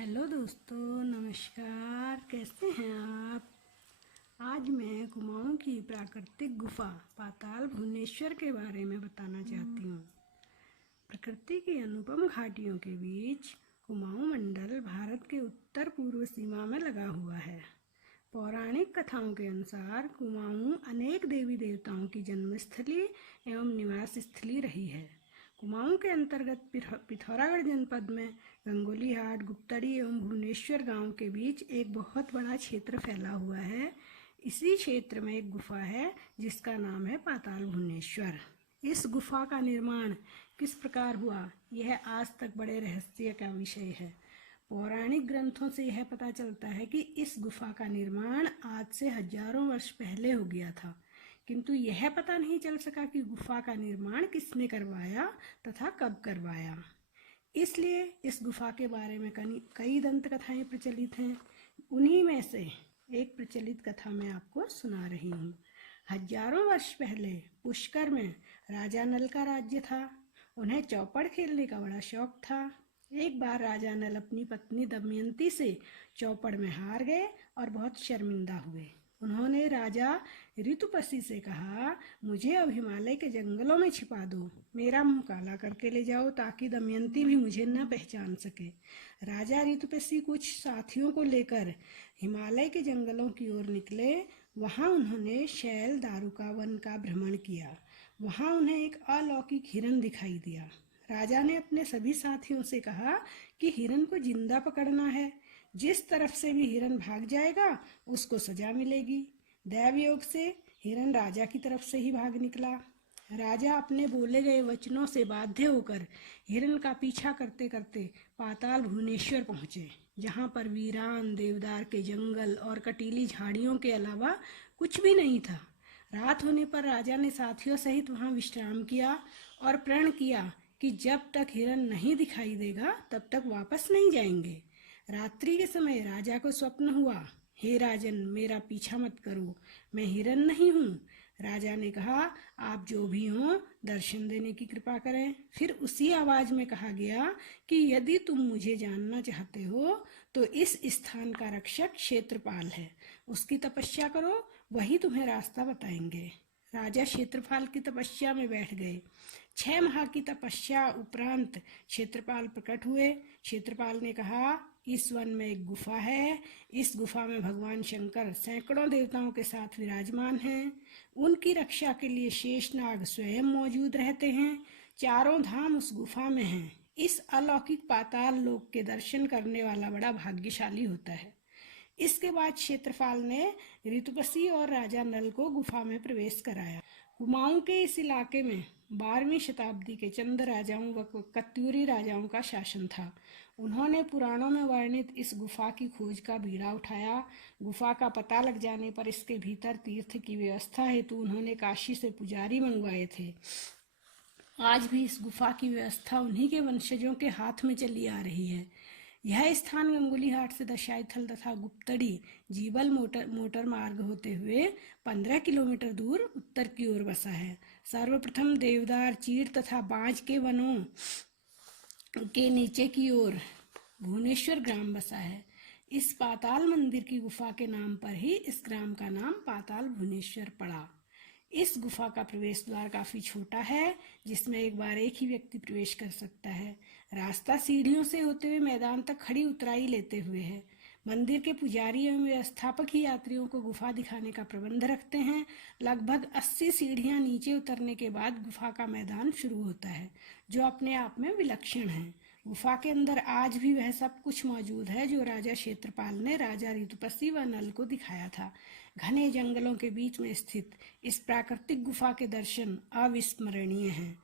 Hello दोस्तों, नमस्कार। कैसे हैं आप? आज मैं कुमाऊं की प्राकृतिक गुफा पाताल भुवनेश्वर के बारे में बताना चाहती हूँ। प्रकृति की अनुपम घाटियों के बीच कुमाऊं मंडल भारत के उत्तर पूर्व सीमा में लगा हुआ है। पौराणिक कथाओं के अनुसार कुमाऊं अनेक देवी देवताओं की जन्मस्थली एवं निवास स्थली रही है। कुमाऊं के अंतर्गत पिथौरागढ़ जनपद में गंगोली हाट, गुप्तड़ी एवं भुवनेश्वर गांव के बीच एक बहुत बड़ा क्षेत्र फैला हुआ है। इसी क्षेत्र में एक गुफा है जिसका नाम है पाताल भुवनेश्वर। इस गुफा का निर्माण किस प्रकार हुआ, यह आज तक बड़े रहस्य का विषय है। पौराणिक ग्रंथों से यह पता चलता है कि इस गुफा का निर्माण आज से हजारों वर्ष पहले हो गया था, किंतु यह पता नहीं चल सका कि गुफा का निर्माण किसने करवाया तथा कब करवाया। इसलिए इस गुफा के बारे में कई दंत कथाएं प्रचलित हैं। उन्हीं में से एक प्रचलित कथा मैं आपको सुना रही हूँ। हजारों वर्ष पहले पुष्कर में राजा नल का राज्य था। उन्हें चौपड़ खेलने का बड़ा शौक था। एक बार राजा नल अपनी पत्नी दमयंती से चौपड़ में हार गए और बहुत शर्मिंदा हुए। उन्होंने राजा ऋतुपसी से कहा, मुझे अब हिमालय के जंगलों में छिपा दो, मेरा मुंह काला करके ले जाओ ताकि दमयंती भी मुझे न पहचान सके। राजा ऋतुपसी कुछ साथियों को लेकर हिमालय के जंगलों की ओर निकले। वहां उन्होंने शैल दारुका वन का भ्रमण किया। वहां उन्हें एक अलौकिक हिरन दिखाई दिया। राजा ने अपने सभी साथियों से कहा कि हिरन को जिंदा पकड़ना है। जिस तरफ से भी हिरन भाग जाएगा उसको सजा मिलेगी। दैव योग से हिरन राजा की तरफ से ही भाग निकला। राजा अपने बोले गए वचनों से बाध्य होकर हिरन का पीछा करते करते पाताल भुवनेश्वर पहुंचे, जहां पर वीरान देवदार के जंगल और कटीली झाड़ियों के अलावा कुछ भी नहीं था। रात होने पर राजा ने साथियों सहित वहां विश्राम किया और प्रण किया कि जब तक हिरन नहीं दिखाई देगा तब तक वापस नहीं जाएंगे। रात्रि के समय राजा को स्वप्न हुआ, हे राजन, मेरा पीछा मत करो, मैं हिरन नहीं हूँ। राजा ने कहा, आप जो भी हों दर्शन देने की कृपा करें। फिर उसी आवाज में कहा गया कि यदि तुम मुझे जानना चाहते हो तो इस स्थान का रक्षक क्षेत्रपाल है, उसकी तपस्या करो, वही तुम्हें रास्ता बताएंगे। राजा क्षेत्रपाल की तपस्या में बैठ गए। 6 माह की तपस्या उपरांत क्षेत्रपाल प्रकट हुए। क्षेत्रपाल ने कहा, इस वन में एक गुफा है। इस गुफा में भगवान शंकर सैकड़ों देवताओं के साथ विराजमान हैं। उनकी रक्षा के लिए शेषनाग स्वयं मौजूद रहते हैं। चारों धाम उस गुफा में हैं। इस अलौकिक पाताल लोक के दर्शन करने वाला बड़ा भाग्यशाली होता है। इसके बाद क्षेत्रपाल ने ऋतुपसी और राजा नल को गुफा में प्रवेश कराया। कुमाऊं के इस इलाके में 12वीं शताब्दी के चंद राजाओं व कत्यूरी राजाओं का शासन था। उन्होंने पुराणों में वर्णित इस गुफा की खोज का बीड़ा उठाया। गुफा का पता लग जाने पर इसके भीतर तीर्थ की व्यवस्था हेतु उन्होंने काशी से पुजारी मंगवाए थे। आज भी इस गुफा की व्यवस्था उन्हीं के वंशजों के हाथ में चली आ रही है। यह स्थान गंगोली हाट से दशाईथल तथा गुप्तड़ी जीवल मोटर मार्ग होते हुए 15 किलोमीटर दूर उत्तर की ओर बसा है। सर्वप्रथम देवदार, चीड़ तथा बांज के वनों के नीचे की ओर भुवनेश्वर ग्राम बसा है। इस पाताल मंदिर की गुफा के नाम पर ही इस ग्राम का नाम पाताल भुवनेश्वर पड़ा। इस गुफा का प्रवेश द्वार काफी छोटा है, जिसमें एक बार एक ही व्यक्ति प्रवेश कर सकता है। रास्ता सीढ़ियों से होते हुए मैदान तक खड़ी उतराई लेते हुए है। मंदिर के पुजारी एवं व्यवस्थापक ही यात्रियों को गुफा दिखाने का प्रबंध रखते हैं। लगभग 80 सीढ़ियां नीचे उतरने के बाद गुफा का मैदान शुरू होता है, जो अपने आप में विलक्षण है। गुफा के अंदर आज भी वह सब कुछ मौजूद है जो राजा क्षेत्रपाल ने राजा ऋतुपसी व नल को दिखाया था। घने जंगलों के बीच में स्थित इस प्राकृतिक गुफा के दर्शन अविस्मरणीय हैं।